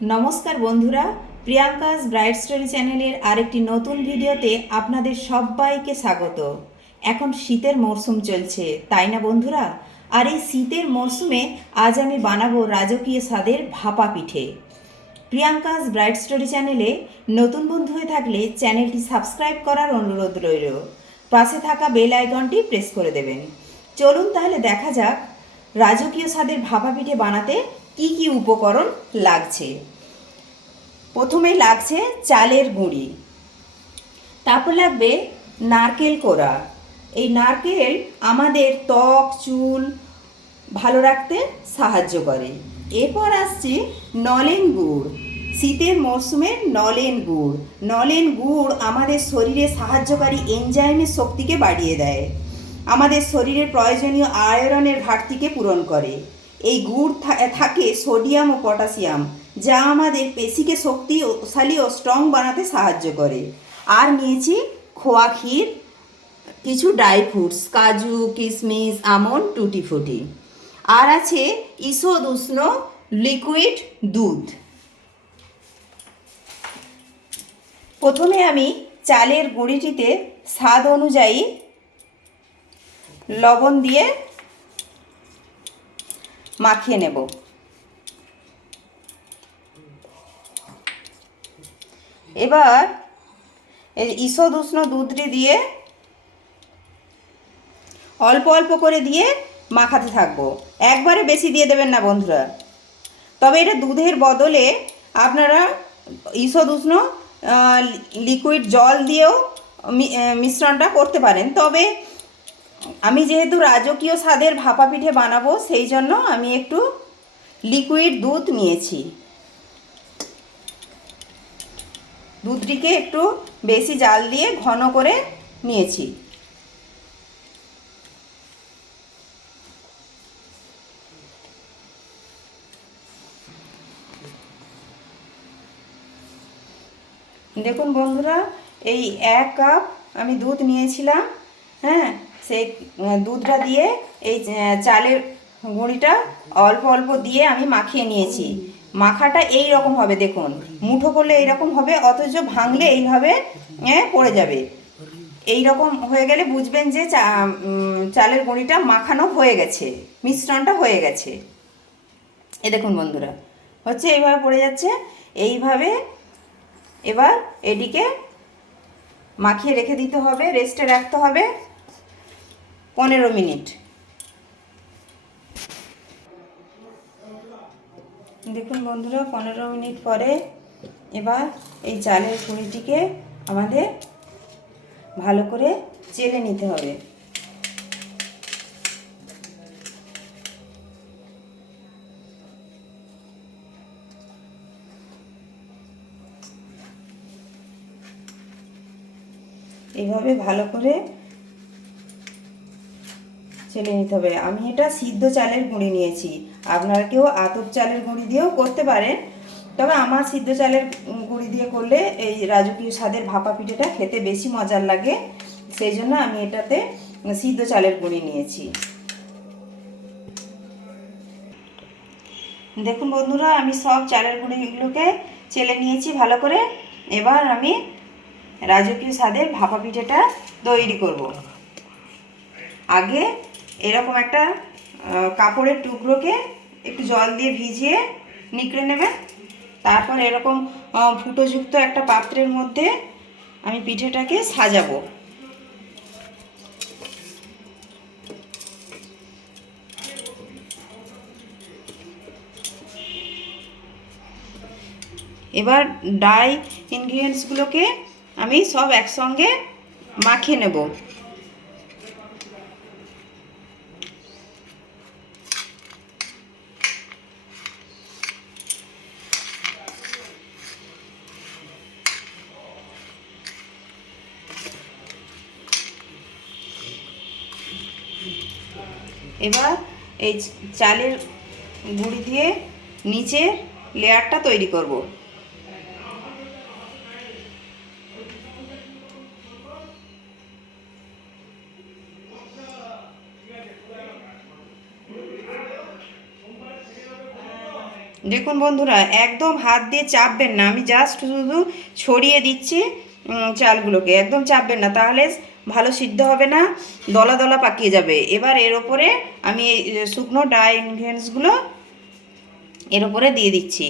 নমস্কার বন্ধুরা, Priyanka's bright story চ্যানেলের আরেকটি নতুন ভিডিওতে আপনাদের সবাইকে স্বাগত। এখন শীতের মরশুম চলছে, তাই না বন্ধুরা? আর এই শীতের মরশুমে আজ আমি বানাবো রাজকীয় স্বাদের ভাপা পিঠে। প্রিয়াঙ্কাস ব্রাইট স্টোরি চ্যানেলে নতুন বন্ধু হয়ে থাকলে চ্যানেলটি সাবস্ক্রাইব করার অনুরোধ রইল। পাশে থাকা বেল আইকনটি প্রেস করে দেবেন। চলুন তাহলে দেখা যাক রাজকীয় স্বাদের ভাপা পিঠে বানাতে কি কি উপকরণ লাগছে? প্রথমে লাগছে চালের গুঁড়ি। তারপর লাগবে নারকেল কোড়া। এই নারকেল আমাদের ত্বক, চুল ভালো রাখতে সাহায্য করে। এরপর আসছে নলেন গুড়। শীতের মরশুমে নলেন গুড়। নলেন গুড় আমাদের শরীরে সাহায্যকারী এনজাইমের শক্তিকে বাড়িয়ে দেয়। আমাদের শরীরের প্রয়োজনীয় আয়রনের ঘাটতিকে পূরণ করে। এই গুড় থাকে সোডিয়াম ও পটাশিয়াম, যা আমাদের পেশিকে শক্তিশালী ও স্ট্রং বানাতে সাহায্য করে। আর নিয়েছি খোয়া ক্ষীর, কিছু ড্রাই ফ্রুটস কাজু কিশমিশ আমন্ড, টুটি ফুটি। আর আছে ঈষদ উষ্ণ লিকুইড দুধ। প্রথমে আমি চালের গুঁড়িটিতে স্বাদ অনুযায়ী লবণ দিয়ে মাখিয়ে নেব। এবার ঈষদ উষ্ণ দুধটি দিয়ে অল্প অল্প করে দিয়ে মাখাতে থাকব। একবারে বেশি দিয়ে দেবেন না বন্ধুরা। তবে এটা দুধের বদলে আপনারা ঈষদ উষ্ণ লিকুইড জল দিয়েও মিশ্রণটা করতে পারেন। তবে আমি যেহেতু রাজকীয় স্বাদের ভাপা পিঠে বানাবো, সেই জন্য আমি একটু লিকুইড দুধ নিয়েছি। দুধটিকে একটু বেশি জাল দিয়ে ঘন করে নিয়েছি। দেখুন বন্ধুরা, এই এক কাপ আমি দুধ নিয়েছিলাম হ্যাঁ? সেই দুধটা দিয়ে এই চালের গুঁড়িটা অল্প অল্প দিয়ে আমি মাখিয়ে নিয়েছি। মাখাটা এই রকম হবে, দেখুন। মুঠো করলে এইরকম হবে, অথচ ভাঙলে এইভাবে পড়ে যাবে। এই রকম হয়ে গেলে বুঝবেন যে চালের গুঁড়িটা মাখানো হয়ে গেছে, মিশ্রণটা হয়ে গেছে। এ দেখুন বন্ধুরা, হচ্ছে এইভাবে পড়ে যাচ্ছে। এইভাবে এবার এটিকে মাখিয়ে রেখে দিতে হবে, রেস্টে রাখতে হবে। পনেরো মিনিট। দেখুন বন্ধুরা, পনেরো মিনিট পরে এবার এই চালের পুরিটিকে আমাদের ভালো করে চেলে নিতে হবে। এইভাবে ভালো করে চেলে নিতে হবে। আমি এটা সিদ্ধ চালের গুঁড়ি নিয়েছি। আপনারা কেউ আতপ চালের গুঁড়ি দিয়েও করতে পারেন। তবে আমার সিদ্ধ চালের গুঁড়ি দিয়ে করলে এই রাজকীয় স্বাদের ভাপা পিঠেটা খেতে বেশি মজার লাগে। সেই জন্য আমি এটাতে সিদ্ধ চালের গুঁড়ি নিয়েছি। দেখুন বন্ধুরা, আমি সব চালের গুঁড়িগুলোকে চেলে নিয়েছি ভালো করে। এবার আমি রাজকীয় স্বাদের ভাপা পিঠেটা তৈরি করব। আগে এরকম একটা কাপড়ের টুকরোকে একটু জল দিয়ে ভিজিয়ে নিকড়ে নেবেন। তারপর এরকম ফুটোযুক্ত একটা পাত্রের মধ্যে আমি পিঠেটাকে সাজাবো। এবার ডাই ইনগ্রিডিয়েন্টসগুলোকে আমি সব একসঙ্গে মাখিয়ে নেব। এবার এই চালের গুঁড়ি দিয়ে নিচে লেয়ারটা তৈরি করব। দেখুন বন্ধুরা, একদম হাত দিয়ে চাপবেন না। আমি জাস্ট শুধু ছড়িয়ে দিচ্ছি চালগুলোকে। একদম চাপবেন না। তাহলে ভালো সিদ্ধ হবে না, দলা দলা পাকিয়ে যাবে। এবার এর ওপরে আমি এই শুকনো ড্রাই ইনগ্রিডিয়েন্টসগুলো এর ওপরে দিয়ে দিচ্ছি।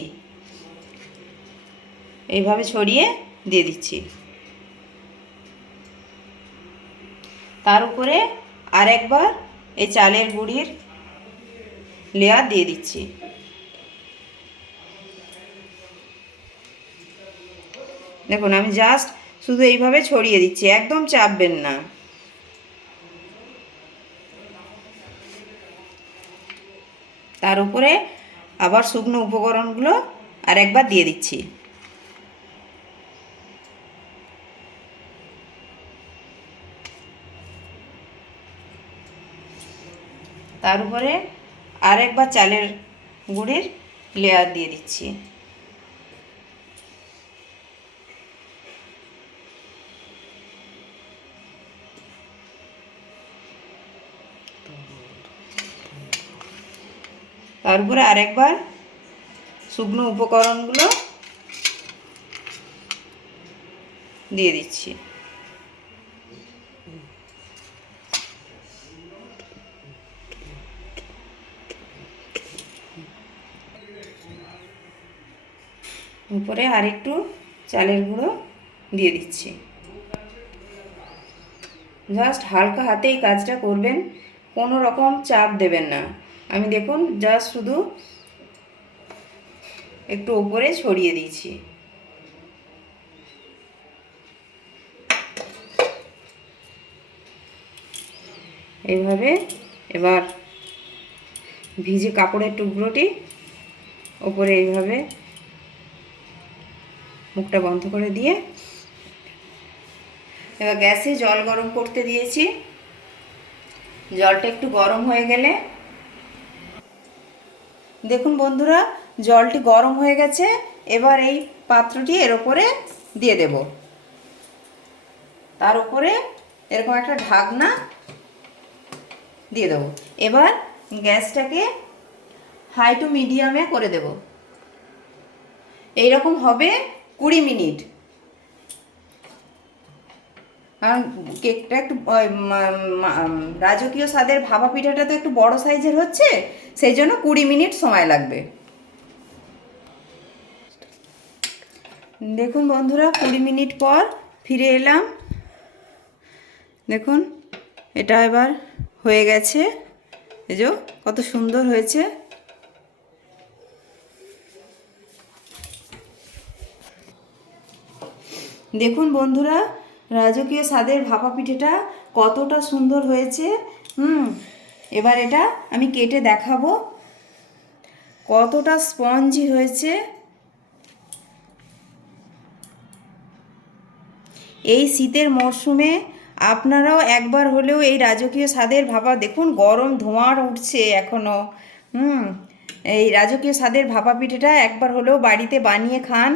এইভাবে ছড়িয়ে দিয়ে দিচ্ছি। তার উপরে আরেকবার এই চালের গুঁড়ির লেয়ার দিয়ে দিচ্ছি। দেখুন, আমি জাস্ট শুধু এইভাবে ছড়িয়ে দিচ্ছি, একদম চাপবেন না। তার উপরে আবার শুকনো উপকরণগুলো আর একবার দিয়ে দিচ্ছি। তার উপরে আর একবার চালের গুঁড়ির লেয়ার দিয়ে দিচ্ছি। তার উপরে আরেকবার শুকনো উপকরণগুলো দিয়ে দিচ্ছি। উপরে আরেকটু চালের গুঁড়ো দিয়ে দিচ্ছি। জাস্ট হালকা হাতেই কাজটা করবেন, কোনো রকম চাপ দেবেন না। আমি দেখুন জাস্ট শুধু একটু উপরে ছড়িয়ে দিয়েছি। এভাবে এবার ভিজে কাপড়ের টুকরোটি ওপরে এইভাবে মুখটা বন্ধ করে দিয়ে এবার গ্যাসে জল গরম করতে দিয়েছি। জলটা একটু গরম হয়ে গেলে দেখুন বন্ধুরা, জলটি গরম হয়ে গেছে, এবার এই পাত্রটি এর ওপরে দিয়ে দেব। তার উপরে এরকম একটা ঢাকনা দিয়ে দেবো। এবার গ্যাসটাকে হাই টু মিডিয়ামে করে দেব। এইরকম হবে কুড়ি মিনিট। কেকটা একটু রাজকীয় স্বাদের ভাপা পিঠাটা তো একটু বড় সাইজের হচ্ছে, সেই জন্য কুড়ি মিনিট সময় লাগবে। দেখুন বন্ধুরা, কুড়ি মিনিট পর ফিরে এলাম। দেখুন, এটা এবার হয়ে গেছে। যে, কত সুন্দর হয়েছে। দেখুন বন্ধুরা রাজকীয় স্বাদের ভাপা পিঠেটা কতটা সুন্দর হয়েছে। হুম, এবার এটা আমি কেটে দেখাবো। কতটা স্পঞ্জি হয়েছে। এই শীতের মরশুমে আপনারাও একবার হলেও এই রাজকীয় স্বাদের ভাপা দেখুন, গরম ধোঁয়ার উঠছে এখনও হুম, এই রাজকীয় স্বাদের ভাপা পিঠেটা একবার হলেও বাড়িতে বানিয়ে খান।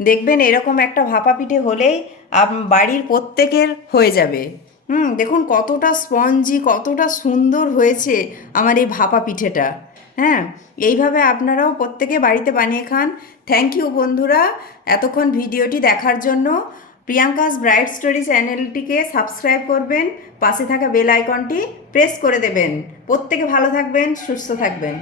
দেখবেন এরকম একটা ভাপা পিঠে হলেই বাড়ির প্রত্যেকের হয়ে যাবে। হুম, দেখুন কতটা স্পঞ্জি, কতটা সুন্দর হয়েছে আমার এই ভাপা পিঠেটা হ্যাঁ এইভাবে আপনারাও প্রত্যেকে বাড়িতে বানিয়ে খান। থ্যাংক ইউ বন্ধুরা। এতক্ষণ ভিডিওটি দেখার জন্য প্রিয়াঙ্কাস ব্রাইট স্টোরি চ্যানেলটিকে সাবস্ক্রাইব করবেন, পাশে থাকা বেল আইকনটি প্রেস করে দেবেন। প্রত্যেকে ভালো থাকবেন, সুস্থ থাকবেন।